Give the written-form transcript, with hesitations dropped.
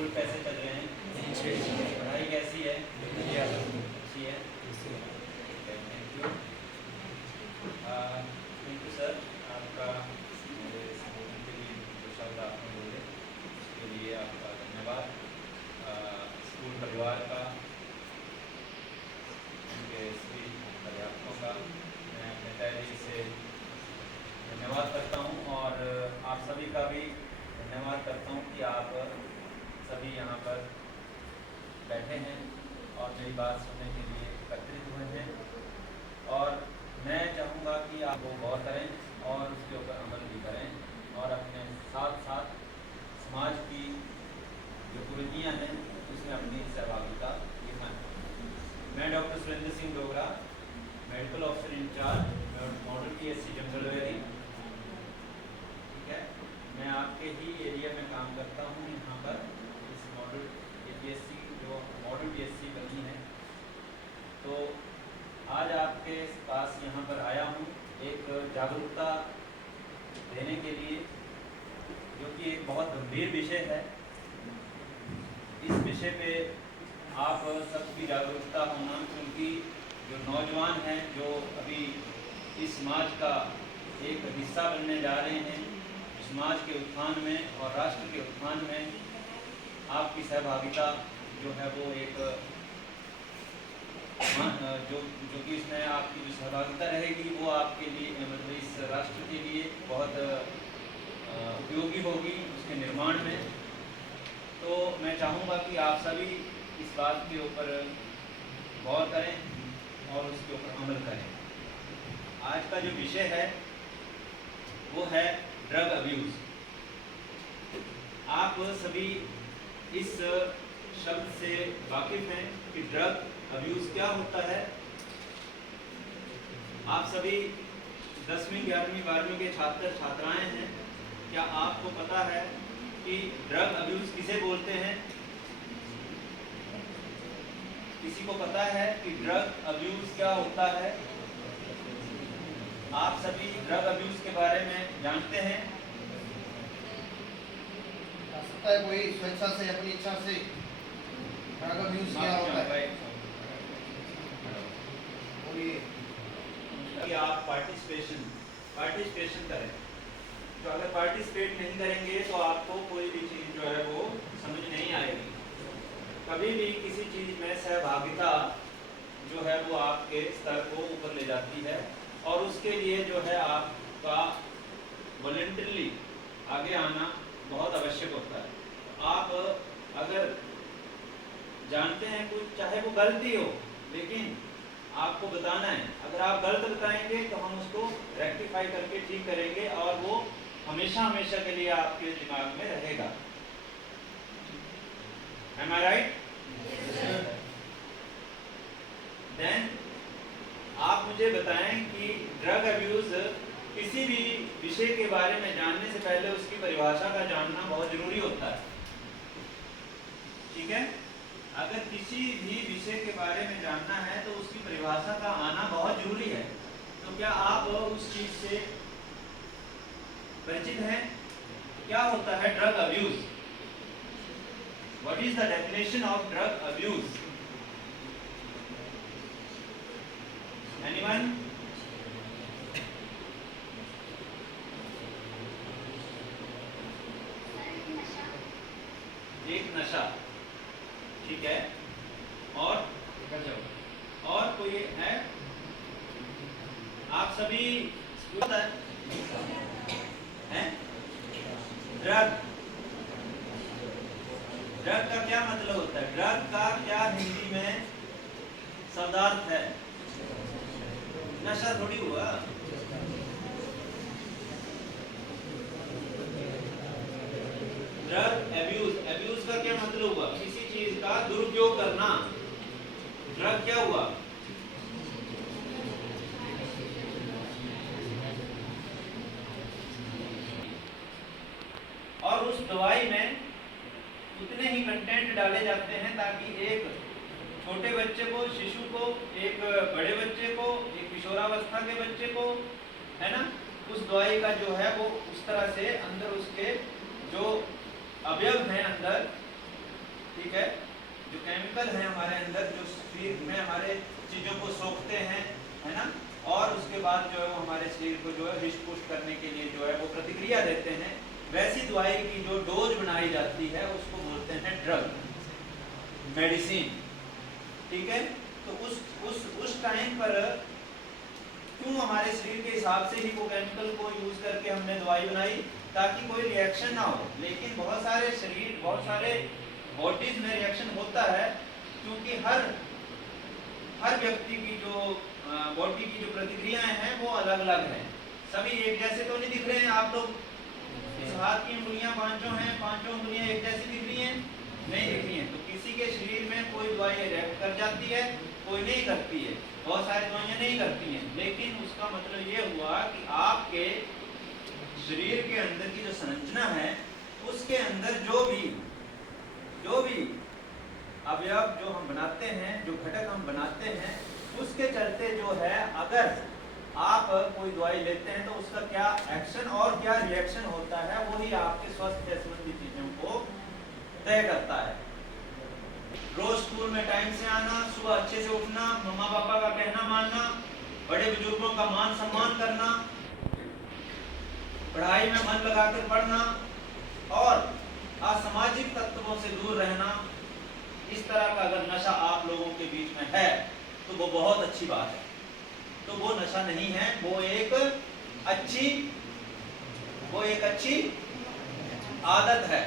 School कैसे चल रहे हैं? पढ़ाई कैसी है? अच्छी है। थैंक यू सर, आपका मेरे संबोधन के लिए जो शब्द आपने बोले उसके लिए आपका धन्यवाद। स्कूल परिवार का, उनके सभी अध्यापकों का मैं अपने तहे दिल से धन्यवाद करता हूं और आप सभी का भी धन्यवाद करता हूं कि आप सभी यहाँ पर बैठे हैं और मेरी बात सुनने के लिए एकत्रित हुए हैं। और मैं चाहूँगा कि आप वो गौर करें और उसके ऊपर अमल भी करें और अपने साथ साथ समाज की जो कुरीतियाँ हैं उसमें अपनी सहभागिता दिखाएं। मैं doctor Surendra Singh Dogra, medical officer in charge, model PSC Jangalveri, ठीक है। मैं आपके ही एरिया में काम करता हूँ यहाँ पर, इस मॉडल PSC जो मॉडल PSC बनी है। तो आज आपके पास यहाँ पर आया हूँ एक जागरूकता देने के लिए, जो कि एक बहुत गंभीर विषय है। इस विषय पे आप सबकी जागरूकता होना, क्योंकि जो नौजवान हैं जो अभी इस समाज का एक हिस्सा बनने जा रहे हैं, समाज के उत्थान में और राष्ट्र के उत्थान में आपकी सहभागिता जो है वो एक जो कि इसमें आपकी जो सहभागिता रहेगी वो आपके लिए मतलब इस राष्ट्र के लिए बहुत उपयोगी होगी उसके निर्माण में। तो मैं चाहूँगा कि आप सभी इस बात के ऊपर गौर करें और उसके ऊपर अमल करें। आज का जो विषय है वो है ड्रग अब्यूज़। आप सभी इस शब्द से वाकिफ हैं कि ड्रग अब्यूज़ क्या होता है। आप सभी 10वीं 11वीं 12वीं के छात्र छात्राएं हैं। क्या आपको पता है कि ड्रग अब्यूज़ किसे बोलते हैं? किसी को पता है कि ड्रग अब्यूज़ क्या होता है? आप सभी ड्रग अब्यूज़ के बारे में जानते हैं? कोई स्वेच्छा से अपनी इच्छा से ड्रग अब्यूज़ क्या होता है? कि आप पार्टिसिपेशन करें। तो अगर पार्टिसिपेट नहीं करेंगे तो आपको कोई भी चीज़ जो है वो समझ नहीं आएगी। कभी भी किसी चीज़ में सहभागिता जो है वो आपके स्तर को ऊपर ले जाती है और उसके लिए जो है आपका वॉलंटरली आगे आना बहुत आवश्यक होता है। आप अगर जानते हैं कुछ, चाहे वो गलती हो, लेकिन आपको बताना है। अगर आप गलत बताएंगे तो हम उसको रेक्टिफाई करके ठीक करेंगे और वो हमेशा हमेशा के लिए आपके दिमाग में रहेगा। Am I right? Then आप मुझे बताएं कि ड्रग अब्यूज़ किसी भी विषय के बारे में जानने से पहले उसकी परिभाषा का जानना बहुत जरूरी होता है। ठीक है? अगर किसी भी विषय के बारे में जानना है तो उसकी परिभाषा का आना बहुत जरूरी है। तो क्या आप उस चीज से परिचित हैं? क्या होता है drug abuse? What is the definition of drug abuse? Anyone? एक नशा, ठीक है। और कोई है? आप सभी स्कूल हैं? ड्रग का क्या मतलब होता है? ड्रग का क्या हिंदी में शब्दार्थ है? नशा थोड़ी हुआ। ड्रग एब्यूज का क्या मतलब हुआ? किसी चीज का दुरुपयोग करना। ड्रग क्या हुआ? और उस दवाई में उतने ही कंटेंट डाले जाते हैं ताकि एक छोटे बच्चे को, शिशु को, एक बड़े बच्चे को, एक किशोरावस्था के बच्चे को, है ना, उस दवाई का जो है वो उस तरह से अंदर उसके जो अवयव हैं अंदर ठीक है, जो केमिकल है हमारे अंदर जो शरीर में हमारे चीजों को सोखते हैं, है ना, और उसके बाद जो है वो हमारे शरीर को जो है हिष्ट पुष्ट करने के लिए जो है वो प्रतिक्रिया देते हैं, वैसी दवाई की जो डोज बनाई जाती है उसको बोलते हैं ड्रग, मेडिसिन। ठीक है, तो उस टाइम पर क्यों हमारे शरीर के हिसाब से ही वो केमिकल को यूज करके हमने दवाई बनाई, ताकि कोई रिएक्शन ना हो। लेकिन बहुत सारे बॉडीज में रिएक्शन होता है, क्योंकि हर व्यक्ति की जो बॉडी की जो प्रतिक्रियाएं हैं वो अलग अलग हैं। सभी एक जैसे तो नहीं दिख रहे हैं। आप लोग इस हाथ की उंगलियां पांचों हैं, पांचों उंगलियां एक जैसी दिख रही हैं? नहीं दिख रही हैं। तो किसी के शरीर में कोई दवाई रिएक्ट कर जाती है, कोई नहीं करती है, बहुत सारी दवाइयां नहीं करती हैं। लेकिन उसका मतलब ये हुआ कि आपके शरीर के अंदर की जो संरचना है उसके अंदर जो भी अवयव जो हम बनाते हैं, जो घटक हम बनाते हैं, उसके चलते जो है अगर आप कोई दवाई लेते हैं तो उसका क्या एक्शन और क्या रिएक्शन होता है वही आपके स्वास्थ्य से संबंधित चीजों को तय करता है। रोज स्कूल में टाइम से आना, सुबह अच्छे से उठना, मम्मा पापा का कहना मानना, बड़े बुजुर्गों का मान सम्मान करना, पढ़ाई में मन लगाकर पढ़ना और असामाजिक तत्वों से दूर रहना, इस तरह का अगर नशा आप लोगों के बीच में है तो वो बहुत अच्छी बात है। तो वो नशा नहीं है, वो एक अच्छी आदत है।